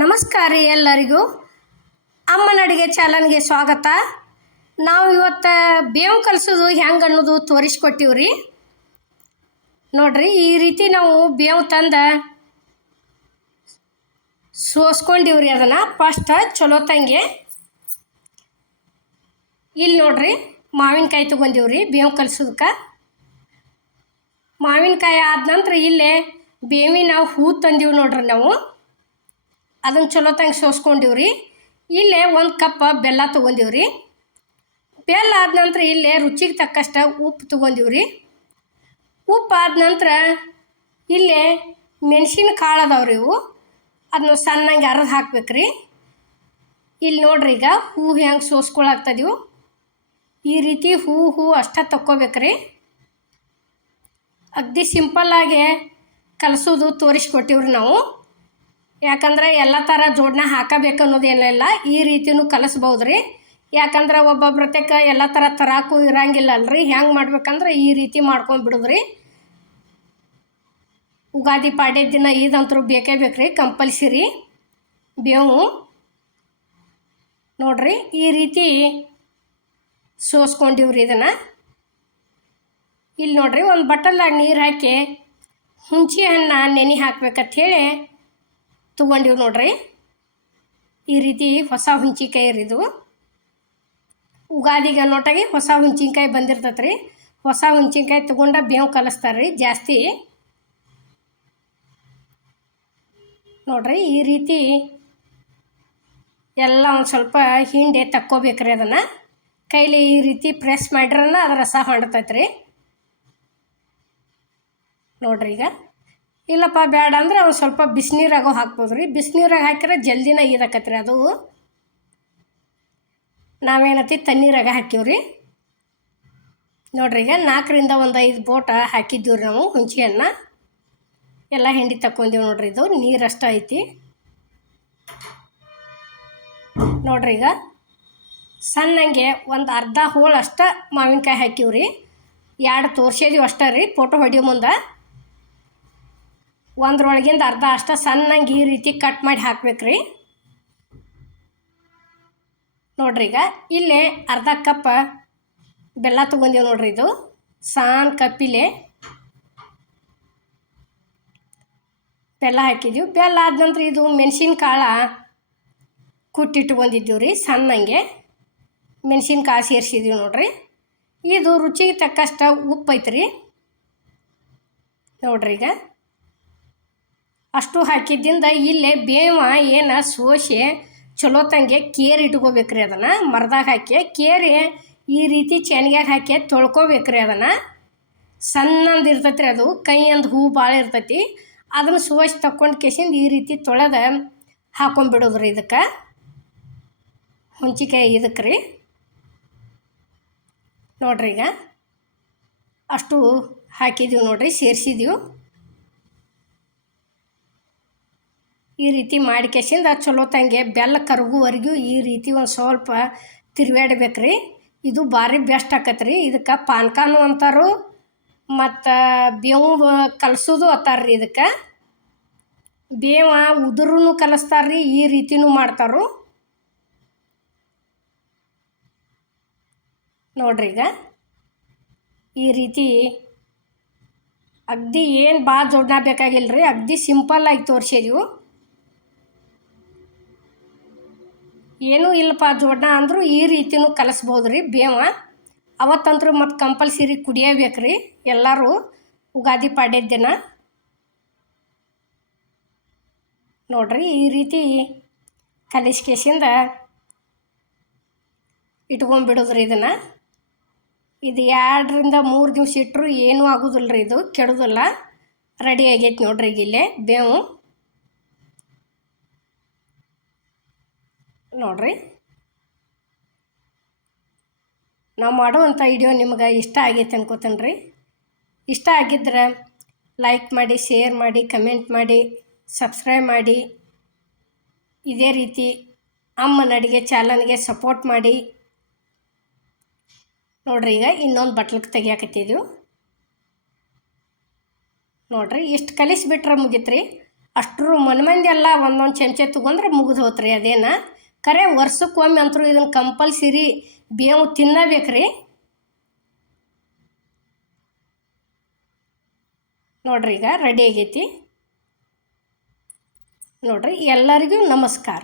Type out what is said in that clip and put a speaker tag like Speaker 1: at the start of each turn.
Speaker 1: ನಮಸ್ಕಾರ ರೀ ಎಲ್ಲರಿಗೂ. ಅಮ್ಮನ ಅಡುಗೆ ಚಾನಲ್ಗೆ ಸ್ವಾಗತ. ನಾವು ಇವತ್ತು ಬೇವು ಕಲಿಸೋದು ಹೆಂಗೆ ಅನ್ನೋದು ತೋರಿಸ್ಕೊಟ್ಟಿವಿ ರೀ. ನೋಡ್ರಿ, ಈ ರೀತಿ ನಾವು ಬೇವು ತಂದು ಸೋಸ್ಕೊಂಡಿವಿ ರೀ ಅದನ್ನು. ಫಸ್ಟ್ ಚಲೋ ತಂಗೆ. ಇಲ್ಲಿ ನೋಡ್ರಿ, ಮಾವಿನಕಾಯಿ ತೊಗೊಂಡಿವಿ ರೀ ಬೇವು ಕಲಿಸೋದಕ್ಕೆ. ಮಾವಿನಕಾಯಿ ಆದ ನಂತರ ಇಲ್ಲೇ ಬೇವಿನ ಹೂ ತಂದೀವಿ ನೋಡ್ರಿ ನಾವು. ಅದನ್ನು ಸೋಸ್ಕೊಂಡೀವಿ ರೀ ಇಲ್ಲೇ ಒಂದು ಕಪ್ ಬೆಲ್ಲ ತೊಗೊಂಡೀವಿ ರೀ ಬೆಲ್ಲ ಆದ ನಂತರ ಇಲ್ಲೇ ರುಚಿಗೆ ತಕ್ಕಷ್ಟು ಉಪ್ಪು ತೊಗೊಂಡೀವಿ ರೀ ಉಪ್ಪು ಆದ ನಂತರ ಇಲ್ಲೇ ಮೆಣಸಿನ ಕಾಳು ಅದಾವ್ರಿ ಇವು. ಅದನ್ನ ಸಣ್ಣಂಗೆ ಅರ್ದು ಹಾಕ್ಬೇಕು ರೀ ಇಲ್ಲಿ ನೋಡ್ರಿ ಈಗ ಹೂ ಹೆಂಗೆ ಸೋಸ್ಕೊಳಾಗ್ತದಿವು. ಈ ರೀತಿ ಹೂ ಹೂ ಅಷ್ಟೇ ತಕ್ಕೋಬೇಕ್ರಿ. ಅಗ್ದಿ ಸಿಂಪಲ್ಲಾಗೆ ಕಲಸೋದು ತೋರಿಸ್ಕೊಟ್ಟಿವ್ರಿ ನಾವು. ಯಾಕಂದ್ರೆ ಎಲ್ಲ ಥರ ಜೋಡಣೆ ಹಾಕಬೇಕು ಅನ್ನೋದೇನಿಲ್ಲ, ಈ ರೀತಿನೂ ಕಲಿಸ್ಬೋದು ರೀ ಯಾಕಂದ್ರೆ ಒಬ್ಬೊಬ್ರತೆಕ ಎಲ್ಲ ಥರ ತರಾಕು ಇರಂಗಿಲ್ಲ ಅಲ್ರಿ ಹೆಂಗೆ ಮಾಡ್ಬೇಕಂದ್ರೆ ಈ ರೀತಿ ಮಾಡ್ಕೊಂಡು ಬಿಡುದ್ರಿ. ಉಗಾದಿ ಪಾಡ್ಯ ದಿನ ಇದಂತರೂ ಬೇಕೇ ಬೇಕು ರೀ ಕಂಪಲ್ಸರಿ. ಬೇವು ನೋಡ್ರಿ, ಈ ರೀತಿ ಸೋಸ್ಕೊಂಡಿವ್ರಿ ಇದನ್ನು. ಇಲ್ಲಿ ನೋಡ್ರಿ, ಒಂದು ಬಟ್ಟಲ್ದಾಗ ನೀರು ಹಾಕಿ ಹುಂಚಿ ಹಣ್ಣು ನೆನೆ ಹಾಕ್ಬೇಕಂತ ಹೇಳಿ ತೊಗೊಂಡಿವಿ ನೋಡ್ರಿ. ಈ ರೀತಿ ಹೊಸ ಹುಂಚಿಕಾಯಿ ರೀ ಇದು. ಉಗಾದಿಗೆ ನೋಟಾಗಿ ಹೊಸ ಹುಂಚಿನ್ಕಾಯಿ ಬಂದಿರ್ತೈತೆ ರೀ ಹೊಸ ಹುಂಚಿನ್ಕಾಯಿ ತೊಗೊಂಡ ಬೇವು ಕಲಿಸ್ತಾರೆ ರೀ ಜಾಸ್ತಿ. ನೋಡ್ರಿ ಈ ರೀತಿ ಎಲ್ಲ ಒಂದು ಸ್ವಲ್ಪ ಹಿಂಡೆ ತಕ್ಕೋಬೇಕ್ರಿ ಅದನ್ನು. ಕೈಲಿ ಈ ರೀತಿ ಪ್ರೆಸ್ ಮಾಡ್ರನ್ನ ಅದು ರಸ ಹೊಂಡ್ತೈತೆ ರೀ ನೋಡ್ರಿ ಈಗ. ಇಲ್ಲಪ್ಪ ಬೇಡ ಅಂದ್ರೆ ಒಂದು ಸ್ವಲ್ಪ ಬಿಸಿನೀರಾಗೂ ಹಾಕ್ಬೋದು ರೀ. ಬಿಸಿನೀರಾಗ ಹಾಕಿದ್ರೆ ಜಲ್ದಿನ ಈದಾಕತ್ರಿ ಅದು. ನಾವೇನತಿ, ತಣ್ಣೀರಾಗ ಹಾಕಿವ್ರಿ ನೋಡ್ರಿ, ಈಗ ನಾಲ್ಕರಿಂದ ಒಂದು ಐದು ಬೋಟ ಹಾಕಿದ್ದೀವಿ ನಾವು ಹುಂಚಿಯನ್ನು ಎಲ್ಲ ಹಿಂಡಿ ತಕ್ಕೊಂದೀವಿ ನೋಡ್ರಿ, ಇದು ನೀರಷ್ಟ ಐತಿ. ನೋಡ್ರಿ, ಈಗ ಸಣ್ಣಂಗೆ ಒಂದು ಅರ್ಧ ಹೋಳು ಅಷ್ಟ ಮಾವಿನಕಾಯಿ ಹಾಕಿವ್ರಿ ಎರಡು ತೋರ್ಸಿದೀವಿ ಅಷ್ಟೇ ರೀ, ಫೋಟೋ ಹೊಡಿಯೋ ಮುಂದೆ. ಒಂದ್ರೊಳಗಿಂದ ಅರ್ಧ ಅಷ್ಟ ಸಣ್ಣಂಗೆ ಈ ರೀತಿ ಕಟ್ ಮಾಡಿ ಹಾಕ್ಬೇಕ್ರಿ. ನೋಡ್ರಿ ಈಗ ಇಲ್ಲೇ ಅರ್ಧ ಕಪ್ ಬೆಲ್ಲ ತೊಗೊಂದೀವಿ ನೋಡ್ರಿ ಇದು. ಸಣ್ಣ ಕಪ್ಪಿಲೆ ಬೆಲ್ಲ ಹಾಕಿದ್ದೀವಿ ಬೆಲ್ಲ ಆದ ನಂತರ ಇದು ಮೆಣಸಿನ ಕಾಳ ಕುಟ್ಟಿಟ್ಕೊಂಡಿದ್ದೀವಿ ರೀ ಸಣ್ಣಂಗೆ. ಮೆಣಸಿನ ಕಾಳು ಸೇರಿಸಿದ್ದೀವಿ ನೋಡ್ರಿ. ಇದು ರುಚಿಗೆ ತಕ್ಕಷ್ಟು ಉಪ್ಪು ಐತ್ರಿ ನೋಡ್ರಿ ಈಗ. ಅಷ್ಟು ಹಾಕಿದ್ದಿಂದ ಇಲ್ಲೇ ಬೇವ ಏನು ಸೋಸಿ ಚಲೋ ತಂಗೆ ಕೇರ್ ಇಟ್ಕೋಬೇಕ್ರಿ ಅದನ್ನು, ಮರದಾಗ ಹಾಕಿ. ಕೇರಿ ಈ ರೀತಿ ಚೆನ್ಗ್ಯಾಗ ಹಾಕಿ ತೊಳ್ಕೊಬೇಕ್ರಿ ಅದನ್ನು. ಸಣ್ಣಂದು ಇರ್ತೈತಿ ರೀ ಅದು, ಕೈಯಂದು ಹೂ ಭಾಳ ಇರ್ತೈತಿ. ಅದನ್ನು ಸೋಸಿ ತಕ್ಕೊಂಡು ಕೇಸಿಂದ ಈ ರೀತಿ ತೊಳೆದ ರೀ ಇದಕ್ಕೆ. ಹುಂಚಿಕಾಯಿ ಇದಕ್ಕೆ ರೀ ನೋಡ್ರಿ ಈಗ. ಅಷ್ಟು ಹಾಕಿದ್ದೀವಿ ನೋಡ್ರಿ ಸೇರಿಸಿದ್ದೀವಿ ಈ ರೀತಿ ಮಾಡಿ ಕೆಸಿಂದ ಚಲೋ ತಂಗೆ, ಬೆಲ್ಲ ಕರಗುವರೆಗೂ ಈ ರೀತಿ ಒಂದು ಸ್ವಲ್ಪ ತಿರ್ಗಾಡ್ಬೇಕು ರೀ ಇದು ಭಾರಿ ಬೆಸ್ಟ್ ಆಕತ್ತೆ ರೀ ಇದಕ್ಕೆ ಪಾನ್ಕಾನು ಅಂತಾರು, ಮತ್ತು ಬೇವು ಕಲಸೋದು ಅತ್ತಾರ ರೀ ಇದಕ್ಕೆ. ಬೇವ ಉದುರೂ ಕಲಿಸ್ತಾರೆ ರೀ ಈ ರೀತಿನೂ ಮಾಡ್ತಾರು. ನೋಡ್ರಿ ಈಗ. ಈ ರೀತಿ ಅಗ್ದಿ ಏನು ಭಾಳ ಜೋಡಣ ಬೇಕಾಗಿಲ್ಲ ರೀ ಅಗ್ದಿ ಸಿಂಪಲ್ಲಾಗಿ ತೋರಿಸಿದೀವು. ಏನೂ ಇಲ್ಲಪ್ಪ ಜೋಡಣ ಅಂದರೂ ಈ ರೀತಿನೂ ಕಲಿಸ್ಬೋದು ರೀ ಬೇವ. ಅವತ್ತಂತರೂ ಮತ್ತು ಕಂಪಲ್ಸರಿ ಕುಡಿಯಬೇಕು ರೀ ಎಲ್ಲರೂ ಉಗಾದಿ ಪಾಡ್ಯದ ದಿನ ನೋಡ್ರಿ ಈ ರೀತಿ ಕಲಿಸ್ಕೇಸಿಂದ ಇಟ್ಕೊಂಡ್ಬಿಡೋದ್ರಿ ಇದನ್ನು. ಇದು ಎರಡರಿಂದ ಮೂರು ದಿವಸ ಇಟ್ಟರು ಏನೂ ಆಗೋದಿಲ್ಲ ರೀ ಇದು, ಕೆಡೋದಿಲ್ಲ. ರೆಡಿ ಆಗೈತೆ ನೋಡ್ರಿ ಈಗ ಇಲ್ಲೇ. ಬೇವು. ನೋಡ್ರಿ. ನಾವು ಮಾಡುವಂಥ ವಿಡಿಯೋ ನಿಮ್ಗೆ ಇಷ್ಟ ಆಗೈತೆ ಅನ್ಕೋತೇನೆ ರೀ ಇಷ್ಟ ಆಗಿದ್ರೆ ಲೈಕ್ ಮಾಡಿ ಶೇರ್ ಮಾಡಿ ಕಮೆಂಟ್ ಮಾಡಿ ಸಬ್ಸ್ಕ್ರೈಬ್ ಮಾಡಿ. ಇದೇ ರೀತಿ ಅಮ್ಮನ ಅಡುಗೆ ಚಾನಲ್ಗೆ ಸಪೋರ್ಟ್ ಮಾಡಿ. ನೋಡ್ರಿ ಈಗ ಇನ್ನೊಂದು ಬಟ್ಲಕ್ಕೆ ತೆಗಿಯಾಕತ್ತಿದ್ದೀವಿ ನೋಡ್ರಿ ಇಷ್ಟು ಕಲಿಸಿಬಿಟ್ರೆ ಮುಗಿತ್ರಿ. ಅಷ್ಟ್ರು ಮನೆ ಮಂದಿ ಎಲ್ಲ ಒಂದೊಂದು ಚಮಚೆ ತೊಗೊಂಡ್ರೆ ಮುಗಿದು ಹೋತ್ರಿ ಅದೇನ. ಖರೆ ವರ್ಷಕ್ಕೊಮ್ಮೆ ಅಂತೂ ಇದನ್ನು ಕಂಪಲ್ಸರಿ ಬೇವು ತಿನ್ನಬೇಕು ರೀ ನೋಡ್ರಿ ಈಗ ರೆಡಿ ಆಗೈತಿ. ನೋಡ್ರಿ ಎಲ್ಲರಿಗೂ ನಮಸ್ಕಾರ.